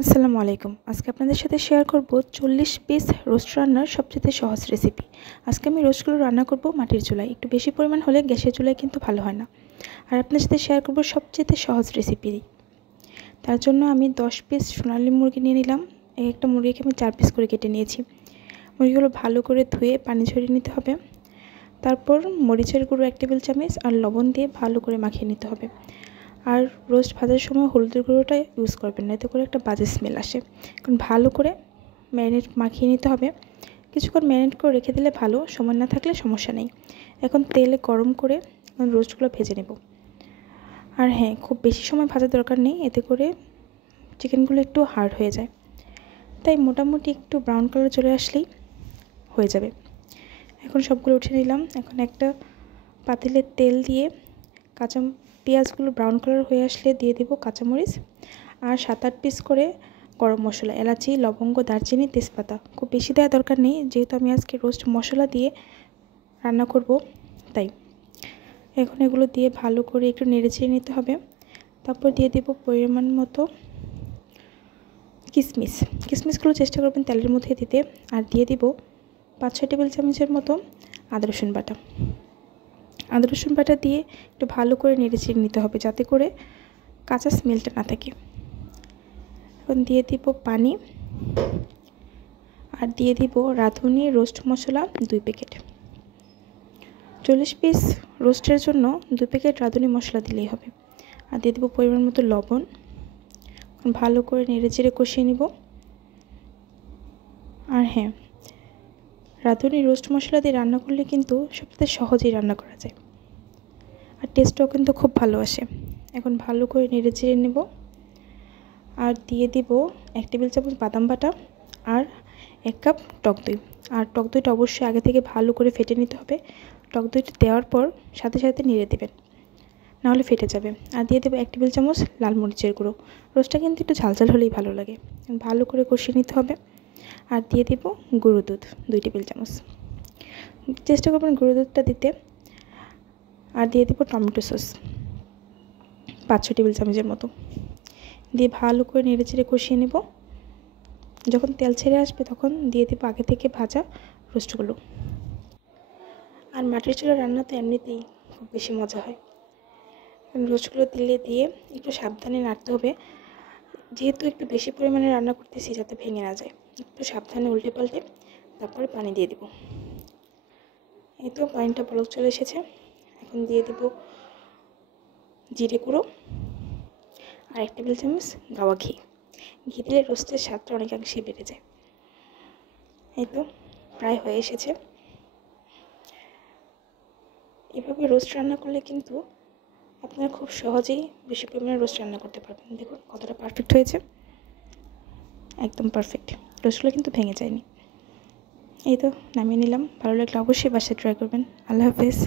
আসসালামু আলাইকুম। আজকে আপনাদের সাথে শেয়ার করব 40 পিস রোস্ট রান্নার সবচেয়ে সহজ রেসিপি। আজকে আমি রোস্টগুলো রান্না করব মাটির চুলায়। একটু বেশি পরিমাণ হলে গ্যাসের চুলায় কিন্তু ভালো হয় না। আর আপনাদের সাথে শেয়ার করব সবচেয়ে সহজ রেসিপি। তার জন্য আমি 10 পিস সোনালী মুরগি নিয়ে নিলাম। একটা মুরগিকে আমি 4 পিস করে কেটে নিয়েছি। মুরগিগুলো ভালো করে ধুয়ে পানি ঝরিয়ে নিতে হবে। তারপর মরিচের গুঁড়ো 1 টেবিল চামচ আর লবণ দিয়ে ভালো করে মাখিয়ে নিতে হবে। আর রোস্ট ভাজার সময় হলুদের গুঁড়োটা ইউজ করবেন না, এতে করে একটা বাজে স্মেল আসে। কারণ ভালো করে ম্যারিনেট মাখিয়ে নিতে হবে। কিছুক্ষণ ম্যারিনেট করে রেখে দিলে ভালো, সময় না থাকলে সমস্যা নেই। এখন তেলে গরম করে রোস্টগুলো ভেজে নেব। আর হ্যাঁ, খুব বেশি সময় ভাজার দরকার নেই, এতে করে চিকেনগুলো একটু হার্ড হয়ে যায়। তাই মোটামুটি একটু ব্রাউন কালার চলে আসলেই হয়ে যাবে। এখন সবগুলো উঠে নিলাম। এখন একটা পাতিলে তেল দিয়ে কাঁচা পেঁয়াজগুলো ব্রাউন কালার হয়ে আসলে দিয়ে দেব কাঁচামরিচ আর 7-8 পিস করে গরম মশলা, এলাচি, লবঙ্গ, দারচিনি, তেজপাতা। খুব বেশি দেওয়ার দরকার নেই, যেহেতু আমি আজকে রোস্ট মশলা দিয়ে রান্না করব তাই। এখন এগুলো দিয়ে ভালো করে একটু নেড়েচেড়ে নিতে হবে। তারপর দিয়ে দেব পরিমাণ মতো কিশমিশগুলো চেষ্টা করবেন তেলের মধ্যে দিতে। আর দিয়ে দেব 5-6 টেবিল চামচের মতো আদা রসুন বাটা দিয়ে একটু ভালো করে নেড়েচেড়ে নিতে হবে, যাতে করে কাঁচা স্মেলটা না থাকে। এখন দিয়ে দিব পানি আর দিয়ে দিব রাঁধুনি রোস্ট মশলা 2 প্যাকেট। 40 পিস রোস্টের জন্য 2 প্যাকেট রাঁধুনি মশলা দিলেই হবে। আর দিয়ে দেব পরিমাণ মতো লবণ। ভালো করে নেড়েচেড়ে কষিয়ে নিব। আর হ্যাঁ, রাঁধুনি রোস্ট মশলা দিয়ে রান্না করলে কিন্তু সবচেয়ে সহজেই রান্না করা যায়, আর টেস্টটাও কিন্তু খুব ভালো আসে। এখন ভালো করে নেড়েচেড়ে নেব। আর দিয়ে দিব 1 টেবিল চামচ বাদাম বাটা আর 1 কাপ টক দই। আর টক দইটা অবশ্যই আগে থেকে ভালো করে ফেটে নিতে হবে। টক দইটা দেওয়ার পর সাথে সাথে নেড়ে দেবেন, নাহলে ফেটে যাবে। আর দিয়ে দেবো 1 টেবিল চামচ লাল মরিচের গুঁড়ো। রোস্টটা কিন্তু একটু ঝালঝাল হলেই ভালো লাগে। ভালো করে কষিয়ে নিতে হবে। আর দিয়ে দেব গুঁড়ো দুধ 2 টেবিল চামচ। চেষ্টা করবেন গুঁড়ো দুধটা দিতে। আর দিয়ে দেব টমেটো সস 5-6 টেবিল চামচের মতো দিয়ে ভালো করে নেড়েচেড়ে কষিয়ে নেব। যখন তেল ছেড়ে আসবে তখন দিয়ে দেব আগে থেকে ভাজা রোস্টগুলো। আর মাটির চুলার রান্না তো এমনিতেই খুব বেশি মজা হয়। রোস্টগুলো দিয়ে একটু সাবধানে নাড়তে হবে, যেহেতু একটু বেশি পরিমাণে রান্না করতেছি, যাতে ভেঙে না যায়। একটু সাবধানে উল্টে পাল্টে তারপরে পানি দিয়ে দেব। এই তো পানিটা বলক চলে এসেছে। এখন দিয়ে দেব জিরে গুঁড়ো আর 1 টেবিল চামচ গাওয়া ঘি দিলে রোস্টের স্বাদটা অনেকাংশেই বেড়ে যায়। এই তো প্রায় হয়ে এসেছে। এভাবে রোস্ট রান্না করলে কিন্তু আপনারা খুব সহজেই বেশি পরিমাণে রোস্ট রান্না করতে পারবেন। দেখুন কতটা পারফেক্ট হয়েছে, একদম পারফেক্ট। রোস্টগুলো কিন্তু ভেঙে যায়নি। এই তো নামিয়ে নিলাম। ভালো লাগলে অবশ্যই বাসায় ট্রাই করবেন। আল্লাহ হাফেজ।